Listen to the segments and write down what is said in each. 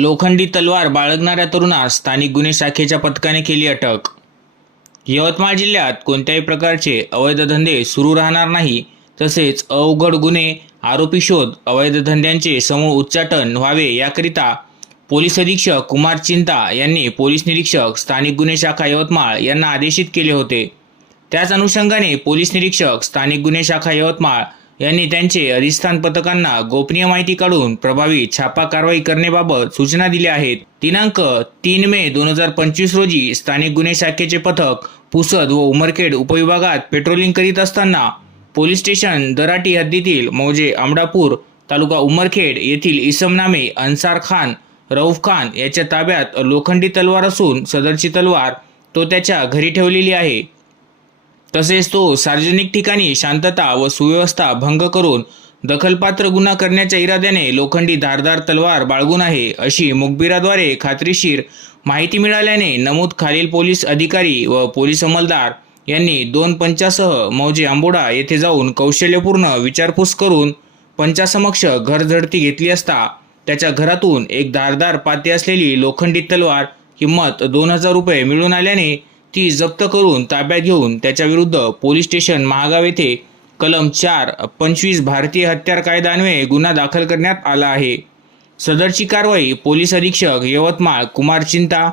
लोखंडी तलवार बाळगणाऱ्या तरुणास स्थानिक गुन्हे शाखेच्या पथकाने केली अटक. यवतमाळ जिल्ह्यात कोणत्याही प्रकारचे अवैध धंदे सुरू राहणार नाही तसेच अवघड गुन्हे आरोपी शोध अवैध धंद्यांचे समूळ उच्चाटन व्हावे याकरिता पोलीस अधीक्षक कुमार चिंता यांनी पोलीस निरीक्षक स्थानिक गुन्हे शाखा यवतमाळ यांना आदेशित केले होते. त्याच अनुषंगाने पोलीस निरीक्षक स्थानिक गुन्हे शाखा यवतमाळ यांनी त्यांचे अधिष्ठान पथकांना गोपनीय माहिती काढून प्रभावी छापा कारवाई करण्याबाबत सूचना दिल्या आहेत. दिनांक तीन मे दोन हजार पंचवीस रोजी स्थानिक गुन्हे शाखेचे पथक पुसद व उमरखेड उपविभागात पेट्रोलिंग करीत असताना पोलीस स्टेशन दराटी हद्दीतील मौजे आमडापूर तालुका उमरखेड येथील इसम नामे अन्सार खान रऊफ खान याच्या ताब्यात लोखंडी तलवार असून सदरची तलवार तो त्याच्या घरी ठेवलेली आहे. तसेच तो सार्वजनिक ठिकाणी शांतता व सुव्यवस्था भंग करून दखलपात्र गुन्हा करण्याच्या इराद्याने लोखंडी धारदार तलवार बाळगून आहे अशी मुखबिराद्वारे खात्रीशीर माहिती मिळाल्याने नमूद खालील पोलीस अधिकारी व पोलीस अंमलदार यांनी दोन पंचासह मौजे आंबोडा येथे जाऊन कौशल्यपूर्ण विचारपूस करून पंचासमक्ष घर झडती घेतली असता त्याच्या घरातून एक धारदार पाते असलेली लोखंडी तलवार किंमत दोन हजार रुपये मिळून आल्याने ती जप्त करून ताब्यात घेऊन त्याच्या विरुद्ध पोलीस स्टेशन महागाव येथे कलम चार पंचवीस भारतीय हत्यार कायद्यान्वये गुन्हा दाखल करण्यात आला आहे. सदरची कारवाई पोलीस अधीक्षक यवतमाळ कुमार चिंता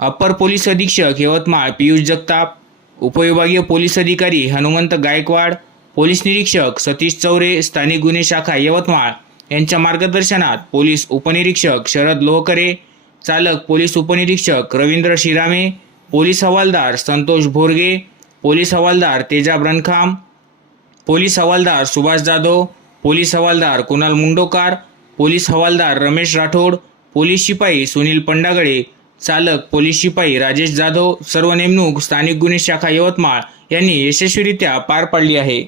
अप्पर पोलीस अधीक्षक यवतमाळ पियुष जगताप उपविभागीय पोलीस अधिकारी हनुमंत गायकवाड पोलीस निरीक्षक सतीश चौरे स्थानिक गुन्हे शाखा यवतमाळ यांच्या मार्गदर्शनात पोलीस उपनिरीक्षक शरद लोहकरे चालक पोलीस उपनिरीक्षक रवींद्र शिरामे पोलीस हवालदार संतोष भोरगे पोलीस हवालदार तेजा ब्रनखाम पोलीस हवालदार सुभाष जाधव पोलीस हवालदार कुणाल मुंडोकार पोलीस हवालदार रमेश राठोड पोलीस शिपाई सुनील पंडागळे चालक पोलीस शिपाई राजेश जाधव सर्व नेमणूक स्थानिक गुन्हे शाखा यवतमाळ यांनी यशस्वीरित्या पार पाडली आहे.